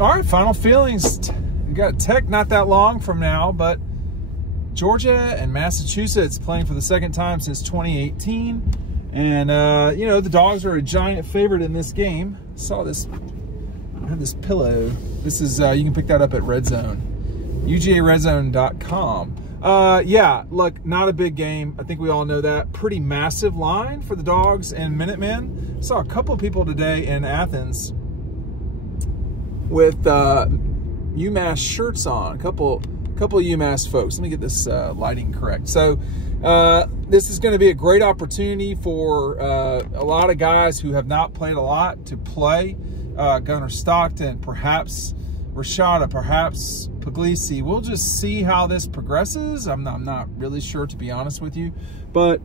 All right, final feelings. We got Tech not that long from now, but Georgia and Massachusetts playing for the second time since 2018. And, you know, the Dogs are a giant favorite in this game. Saw this, I have this pillow. This is, you can pick that up at Red Zone, ugaredzone.com. Yeah, look, not a big game. I think we all know that. Pretty massive line for the Dogs and Minutemen. Saw a couple of people today in Athens with UMass shirts on. A couple of UMass folks. Let me get this lighting correct. So this is going to be a great opportunity for a lot of guys who have not played a lot to play. Gunnar Stockton, perhaps Rashada, perhaps Puglisi. We'll just see how this progresses. I'm not really sure, to be honest with you. But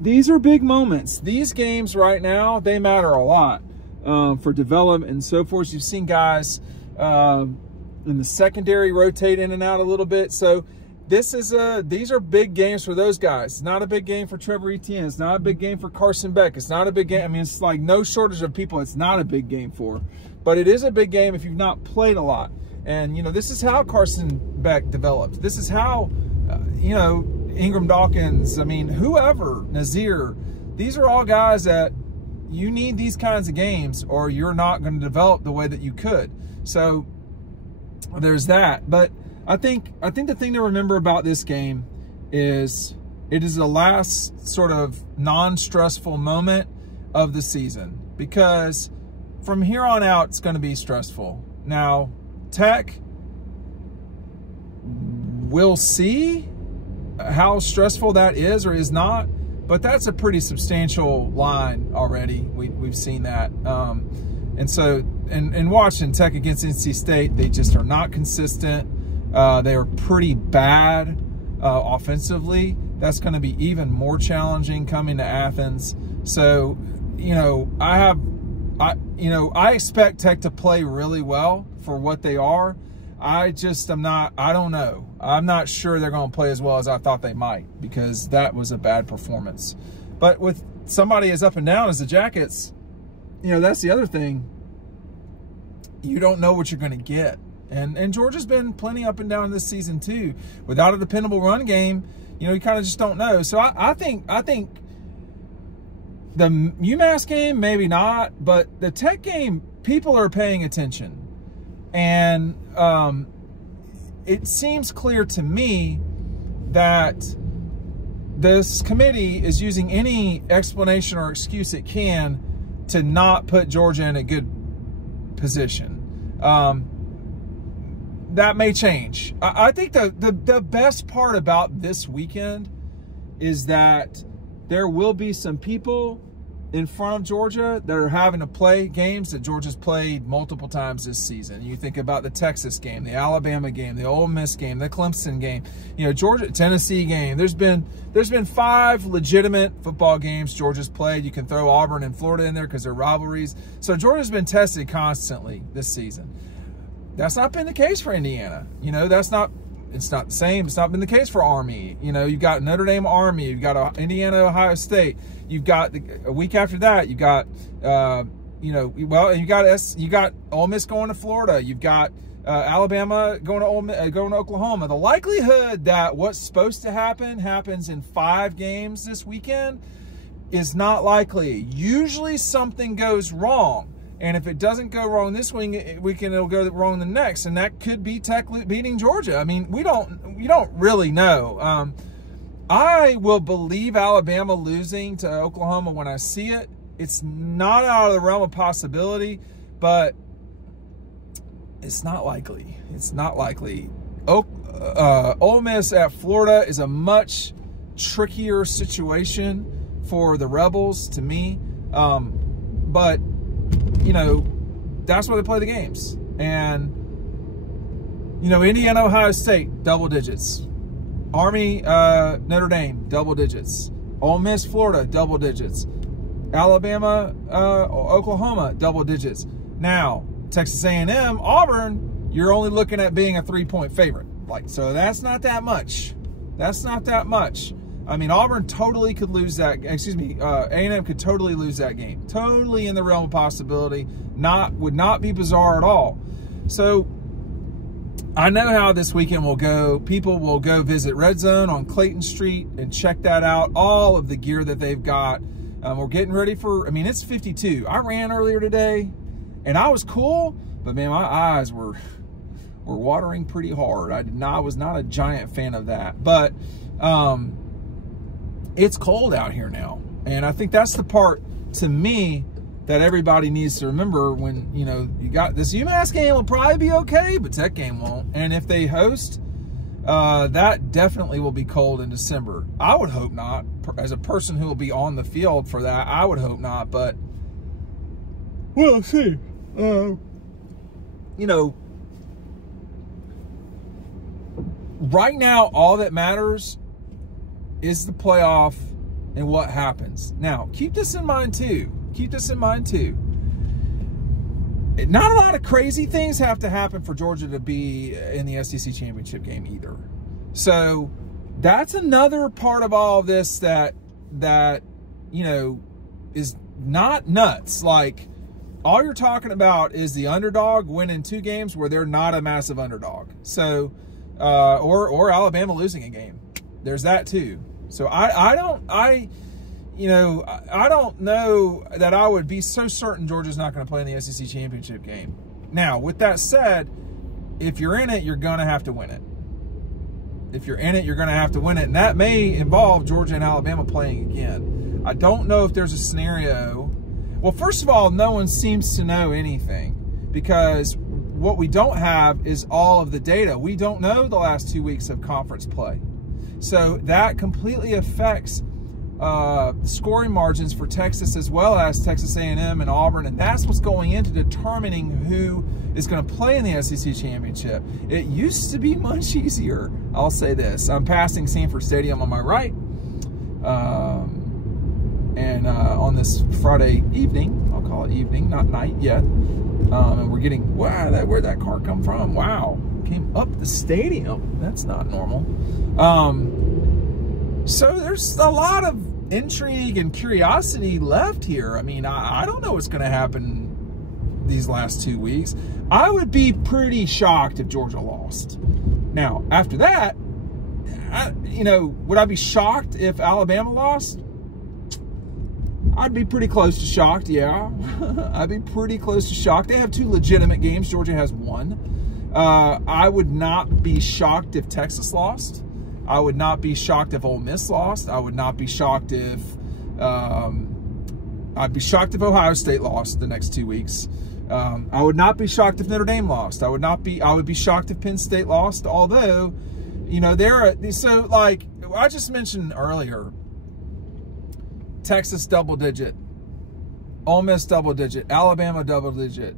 these are big moments. These games right now, they matter a lot for development and so forth. You've seen guys in the secondary rotate in and out a little bit. So this is these are big games for those guys. It's not a big game for Trevor Etienne. It's not a big game for Carson Beck. It's not a big game. I mean, it's like no shortage of people it's not a big game for. But it is a big game if you've not played a lot. And, you know, this is how Carson Beck developed. This is how, you know, Ingram Dawkins, I mean, whoever, Nazir, these are all guys that you need these kinds of games or you're not going to develop the way that you could. So there's that. But I think the thing to remember about this game is it is the last sort of non-stressful moment of the season, because from here on out, it's going to be stressful. Now, Tech, we'll see how stressful that is or is not, but that's a pretty substantial line already. We've seen that. And so, and watching Tech against NC State, they just are not consistent. They are pretty bad offensively. That's going to be even more challenging coming to Athens. So, you know, I expect Tech to play really well for what they are. I don't know. I'm not sure they're going to play as well as I thought they might, because that was a bad performance. But with somebody as up and down as the Jackets, you know, that's the other thing. You don't know what you're going to get. And Georgia's been plenty up and down this season too. Without a dependable run game, you know, you kind of just don't know. So I think the UMass game, maybe not, but the Tech game, people are paying attention. And it seems clear to me that this committee is using any explanation or excuse it can to not put Georgia in a good position. That may change. I think the best part about this weekend is that there will be some people in front of Georgia that are having to play games that Georgia's played multiple times this season. You think about the Texas game, the Alabama game, the Ole Miss game, the Clemson game, you know, Tennessee game. There's been 5 legitimate football games Georgia's played. You can throw Auburn and Florida in there because they're rivalries. So Georgia's been tested constantly this season. That's not been the case for Indiana. You know, it's not the same. It's not been the case for Army. You know, you've got Notre Dame Army. You've got Indiana, Ohio State. You've got a week after that, you got, you know, well, you got Ole Miss going to Florida. You've got Alabama going to Oklahoma. The likelihood that what's supposed to happen happens in 5 games this weekend is not likely. Usually something goes wrong. And if it doesn't go wrong this weekend, it'll go wrong the next, and that could be Tech beating Georgia. I mean, we don't really know. I will believe Alabama losing to Oklahoma when I see it. It's not out of the realm of possibility, but it's not likely. It's not likely. Ole Miss at Florida is a much trickier situation for the Rebels to me, but you know, that's where they play the games. And, you know, Indiana, Ohio State, double digits. Army, Notre Dame, double digits. Ole Miss, Florida, double digits. Alabama, Oklahoma, double digits. Now, Texas A&M, Auburn, you're only looking at being a 3-point favorite. So that's not that much. That's not that much. I mean, Auburn totally could lose that. Excuse me, A&M could totally lose that game. Totally in the realm of possibility. Would not be bizarre at all. So I know how this weekend will go. People will go visit Red Zone on Clayton Street and check that out. All of the gear that they've got. We're getting ready for, I mean, it's 52. I ran earlier today and I was cool, but man, my eyes were watering pretty hard. I was not a giant fan of that, but it's cold out here now. And I think that's the part, to me, that everybody needs to remember. When, you know, you got this UMass game will probably be okay, but Tech game won't. And if they host, that definitely will be cold in December. I would hope not. As a person who will be on the field for that, I would hope not, but we'll see. You know, right now, all that matters is the playoff and what happens. Now, keep this in mind too. Keep this in mind too. Not a lot of crazy things have to happen for Georgia to be in the SEC championship game either. So that's another part of all of this that you know, is not nuts. Like, all you're talking about is the underdog winning 2 games where they're not a massive underdog. So, or Alabama losing a game. There's that too. So I don't know that I would be so certain Georgia's not going to play in the SEC championship game. Now, with that said, if you're in it, you're going to have to win it. If you're in it, you're going to have to win it. And that may involve Georgia and Alabama playing again. I don't know if there's a scenario. Well, first of all, no one seems to know anything, because what we don't have is all of the data. We don't know the last 2 weeks of conference play. So that completely affects scoring margins for Texas, as well as Texas A&M and Auburn, and that's what's going into determining who is going to play in the SEC championship. It used to be much easier. I'll say this. I'm passing Sanford Stadium on my right, and on this Friday evening, I'll call it evening, not night yet, and we're getting, wow, where'd that car come from? Wow, came up the stadium. That's not normal. So there's a lot of intrigue and curiosity left here. I mean, I don't know what's going to happen these last 2 weeks. I would be pretty shocked if Georgia lost. Now, after that, you know, would I be shocked if Alabama lost? I'd be pretty close to shocked, yeah. I'd be pretty close to shocked. They have 2 legitimate games. Georgia has 1. I would not be shocked if Texas lost. I would not be shocked if Ole Miss lost. I would not be shocked if I'd be shocked if Ohio State lost the next 2 weeks. I would not be shocked if Notre Dame lost. I would be shocked if Penn State lost. Although, you know, so like I just mentioned earlier, Texas double digit, Ole Miss double digit, Alabama double digit,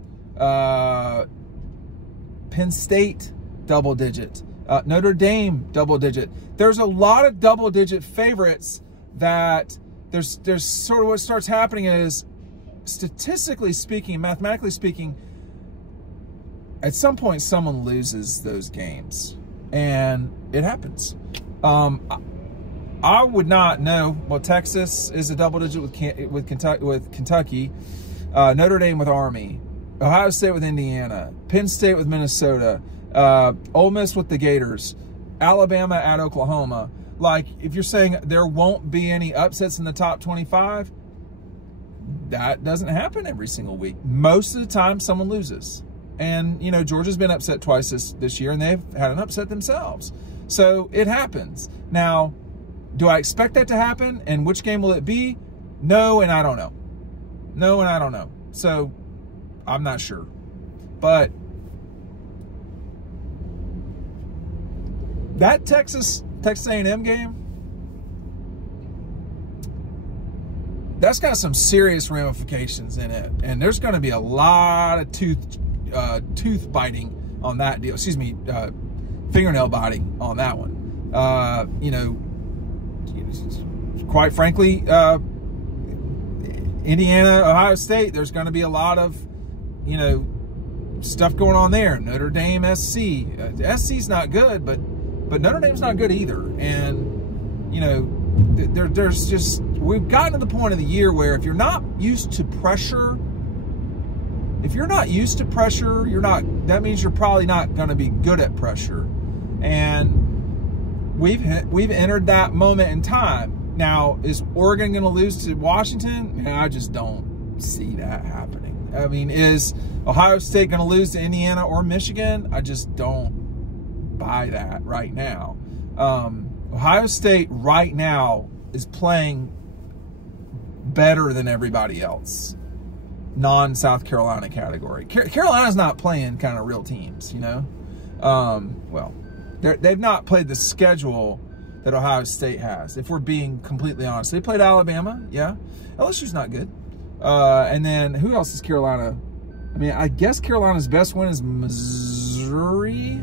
Penn State double digit. Notre Dame double digit. There's a lot of double digit favorites that there's sort of what starts happening is, statistically speaking, mathematically speaking, at some point someone loses those games, and it happens. I would not know. Well, Texas is a double digit with Kentucky, Notre Dame with Army, Ohio State with Indiana, Penn State with Minnesota, Ole Miss with the Gators, Alabama at Oklahoma. Like, if you're saying there won't be any upsets in the top 25, that doesn't happen every single week. Most of the time, someone loses. And, you know, Georgia's been upset twice this year, and they've had an upset themselves. So it happens. Now, do I expect that to happen? And which game will it be? No, and I don't know. No, and I don't know. So I'm not sure. But that Texas A&M game, that's got some serious ramifications in it, and there's going to be a lot of tooth biting on that deal. Excuse me, fingernail biting on that one. You know, quite frankly, Indiana, Ohio State, there's going to be a lot of, you know, stuff going on there. Notre Dame, SC. SC's not good, but Notre Dame's not good either. And, you know, there's just, we've gotten to the point of the year where if you're not used to pressure if you're not used to pressure, that means you're probably not going to be good at pressure. And we've entered that moment in time. Now, is Oregon going to lose to Washington? Man, I just don't see that happening. I mean, is Ohio State going to lose to Indiana or Michigan? I just don't buy that right now. Ohio State right now is playing better than everybody else, non-South Carolina category. Carolina's not playing kind of real teams, you know. Well, they've not played the schedule that Ohio State has, if we're being completely honest. They played Alabama, yeah. LSU's not good. And then who else is Carolina? I mean, I guess Carolina's best win is Missouri.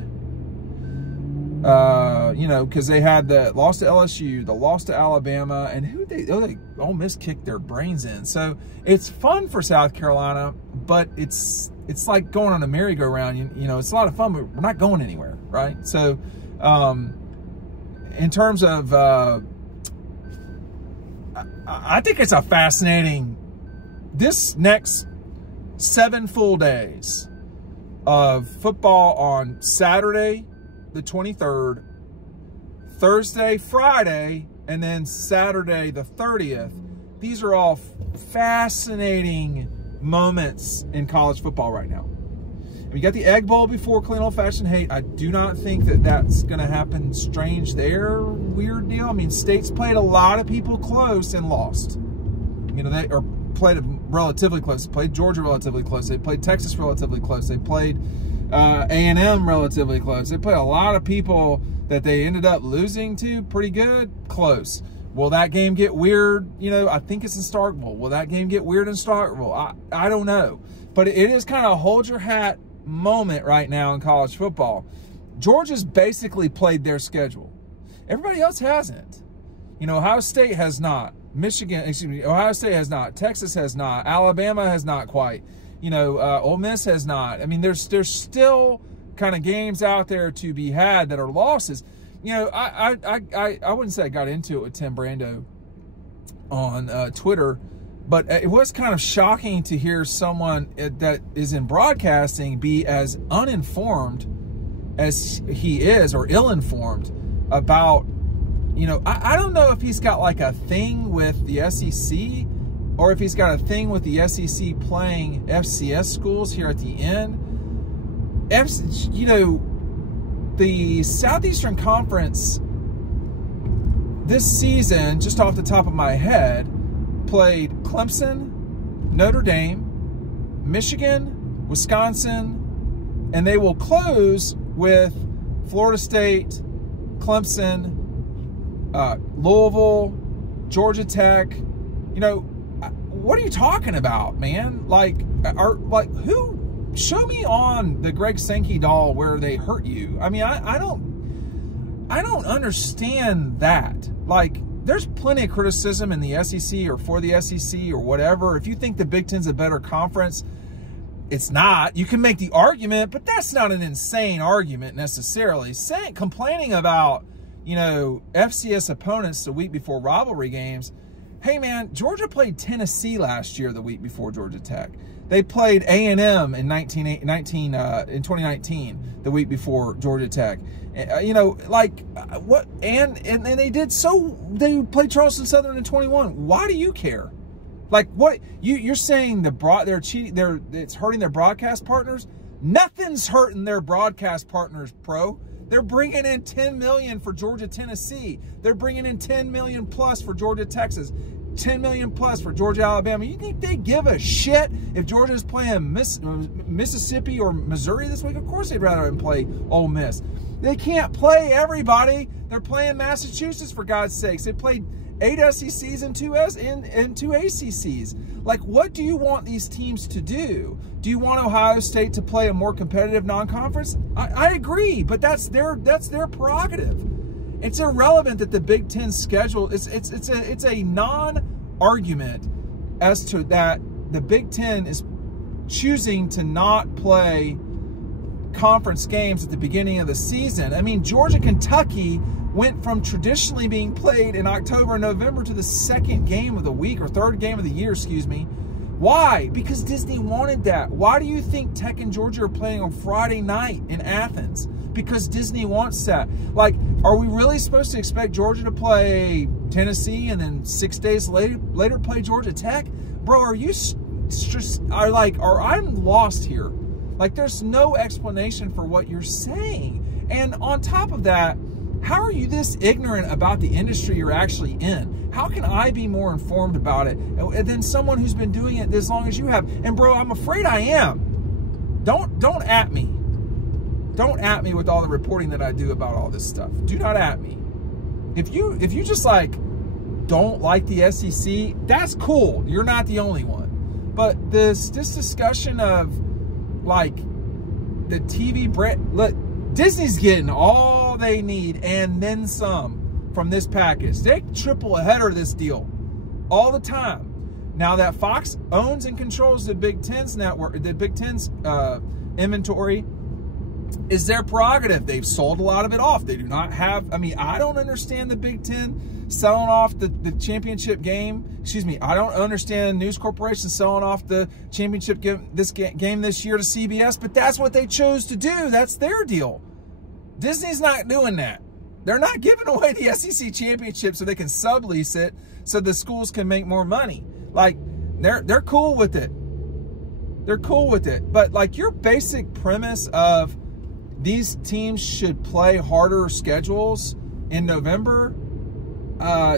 You know, because they had the loss to LSU, the loss to Alabama, and Ole Miss kicked their brains in. So it's fun for South Carolina, but it's like going on a merry-go-round. You know, it's a lot of fun, but we're not going anywhere, right? So in terms of, I think it's a fascinating, this next 7 full days of football on Saturday, the 23rd, Thursday, Friday, and then Saturday, the 30th. These are all fascinating moments in college football right now. We got the Egg Bowl before Clean Old Fashioned Hate. I do not think that that's going to happen strange there. Weird deal. I mean, State's played a lot of people close and lost. You know, they are played relatively close. They played Georgia relatively close. They played Texas relatively close. They played A&M relatively close. They played a lot of people that they ended up losing to pretty good, close. Will that game get weird? You know, I think it's in Starkville. Will that game get weird in Starkville? I don't know. But it is kind of a hold your hat moment right now in college football. Georgia's basically played their schedule. Everybody else hasn't. You know, Ohio State has not. Ohio State has not. Texas has not. Alabama has not quite. You know, Ole Miss has not. I mean, there's still kind of games out there to be had that are losses. You know, I wouldn't say I got into it with Tim Brando on Twitter, but it was kind of shocking to hear someone that is in broadcasting be as uninformed as he is, or ill-informed about, you know, I don't know if he's got like a thing with the SEC, or if he's got a thing with the SEC playing FCS schools here at the end. You know, the Southeastern Conference this season, just off the top of my head, played Clemson, Notre Dame, Michigan, Wisconsin, and they will close with Florida State, Clemson, Louisville, Georgia Tech. You know, what are you talking about, man? Like, who? Show me on the Greg Sankey doll where they hurt you. I mean, I don't understand that. Like, there's plenty of criticism in the SEC or for the SEC or whatever. If you think the Big Ten's a better conference, it's not. You can make the argument, but that's not an insane argument necessarily. Complaining about, you know, FCS opponents the week before rivalry games. Hey, man, Georgia played Tennessee last year, the week before Georgia Tech. They played A&M in 2019, the week before Georgia Tech. You know, like, what? And they did so. They played Charleston Southern in 21. Why do you care? Like, what? You're saying they're cheating? It's hurting their broadcast partners? Nothing's hurting their broadcast partners, pro. They're bringing in $10 million for Georgia, Tennessee. They're bringing in $10 million plus for Georgia, Texas. $10 million plus for Georgia, Alabama. You think they give a shit if Georgia's playing Mississippi or Missouri this week? Of course they'd rather than play Ole Miss. They can't play everybody. They're playing Massachusetts, for God's sakes. They played 8 SECs and 2 ACCs. Like, what do you want these teams to do? Do you want Ohio State to play a more competitive non-conference? I agree, but that's their prerogative. It's irrelevant that the Big Ten schedule, it's a non-argument as to that the Big Ten is choosing to not play conference games at the beginning of the season. I mean, Georgia, Kentucky went from traditionally being played in October and November to the second game of the week, or third game of the year, excuse me, Why? Because Disney wanted that. Why do you think Tech and Georgia are playing on Friday night in Athens? Because Disney wants that. Like, are we really supposed to expect Georgia to play Tennessee and then 6 days later play Georgia Tech? Bro, are you just, I'm lost here. Like, there's no explanation for what you're saying. And on top of that, how are you this ignorant about the industry you're actually in? How can I be more informed about it than someone who's been doing it as long as you have? And bro, I'm afraid I am. Don't at me. Don't at me with all the reporting that I do about all this stuff. Do not at me. If you just like don't like the SEC, that's cool. You're not the only one. But this discussion of like the TV brand, look, Disney's getting all they need and then some from this package. They triple a header this deal all the time. Now that Fox owns and controls the Big Ten's network, the Big Ten's inventory is their prerogative. They've sold a lot of it off. They do not have, I mean, I don't understand the Big Ten selling off the championship game. Excuse me, I don't understand News Corporation selling off the championship game this year to CBS, but that's what they chose to do. That's their deal. Disney's not doing that. They're not giving away the SEC championship so they can sublease it so the schools can make more money. Like, they're cool with it. They're cool with it. But like your basic premise of these teams should play harder schedules in November.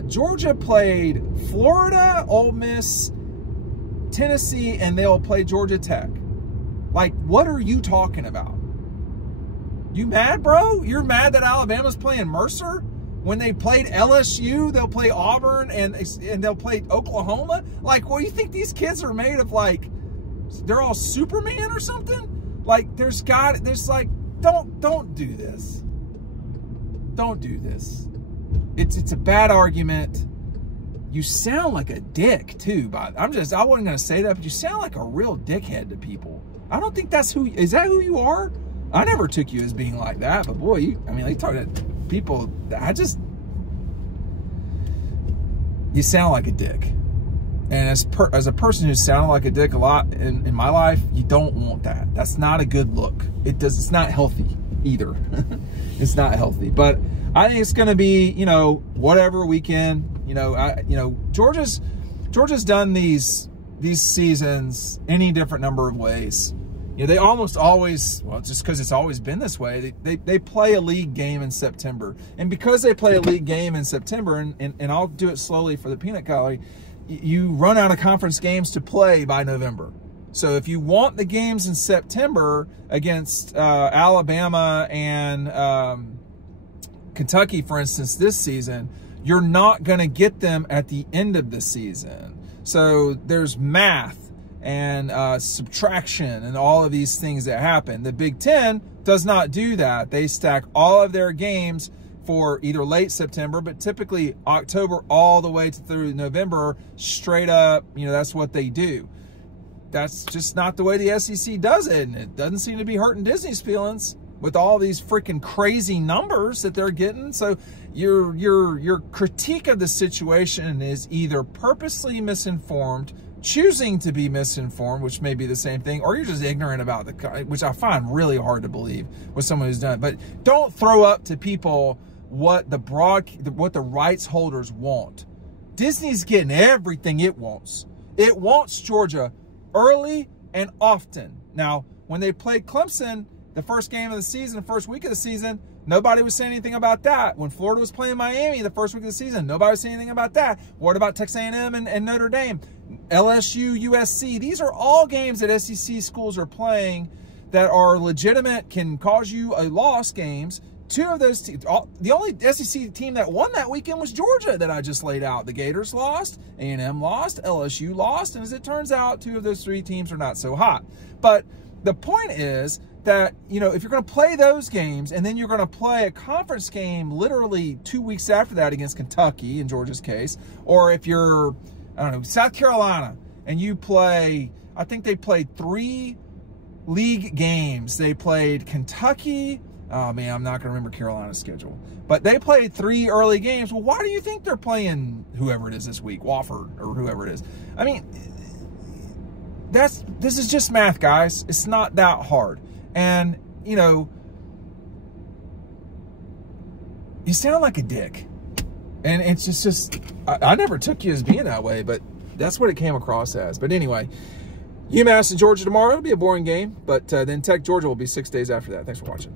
Georgia played Florida, Ole Miss, Tennessee, and they'll play Georgia Tech. Like, what are you talking about? You mad, bro? You're mad that Alabama's playing Mercer? When they played LSU, they'll play Auburn and they'll play Oklahoma? Like, what do you think these kids are made of? Like, they're all Superman or something? Like, there's like, don't do this. Don't do this. It's a bad argument. You sound like a dick too, but I wasn't gonna say that, but you sound like a real dickhead to people. I don't think that's is that who you are? I never took you as being like that, but boy, they talk to people, you sound like a dick. And as a person who's sounded like a dick a lot in my life, you don't want that. That's not a good look. It's not healthy either. It's not healthy. But I think it's going to be, whatever weekend. Georgia's done these seasons any different number of ways. They almost always, well, just because it's always been this way, they play a league game in September. And because they play a league game in September, and I'll do it slowly for the peanut gallery, you run out of conference games to play by November. So if you want the games in September against Alabama and Kentucky, for instance, this season, you're not going to get them at the end of the season. So there's math and subtraction and all of these things that happen. The Big Ten does not do that. They stack all of their games for either late September, but typically October all the way through November, straight up, that's what they do. That's just not the way the SEC does it, and it doesn't seem to be hurting Disney's feelings with all these freaking crazy numbers that they're getting. So your critique of the situation is either purposely misinformed, choosing to be misinformed, which may be the same thing, or you're just ignorant about which I find really hard to believe with someone who's done it. But don't throw up to people what the rights holders want. Disney's getting everything it wants. It wants Georgia early and often. Now, when they played Clemson, the first game of the season, the first week of the season, nobody was saying anything about that. When Florida was playing Miami the first week of the season, nobody was saying anything about that. What about Texas A&M and Notre Dame? LSU, USC, these are all games that SEC schools are playing that are legitimate, can cause you a loss games. Two of those teams, the only SEC team that won that weekend was Georgia that I just laid out. The Gators lost, A&M lost, LSU lost, and as it turns out, two of those three teams are not so hot. But the point is that, if you're going to play those games and then you're going to play a conference game literally 2 weeks after that against Kentucky, in Georgia's case, or if you're, I don't know, South Carolina, and you play, I think they played 3 league games. They played Kentucky. Oh, man, I'm not going to remember Carolina's schedule. But they played 3 early games. Well, why do you think they're playing whoever it is this week, Wofford or whoever it is? I mean, this is just math, guys. It's not that hard. And, you know, you sound like a dick. And it's just I never took you as being that way, but that's what it came across as. But anyway, UMass and Georgia tomorrow. It'll be a boring game, but then Tech Georgia will be 6 days after that. Thanks for watching.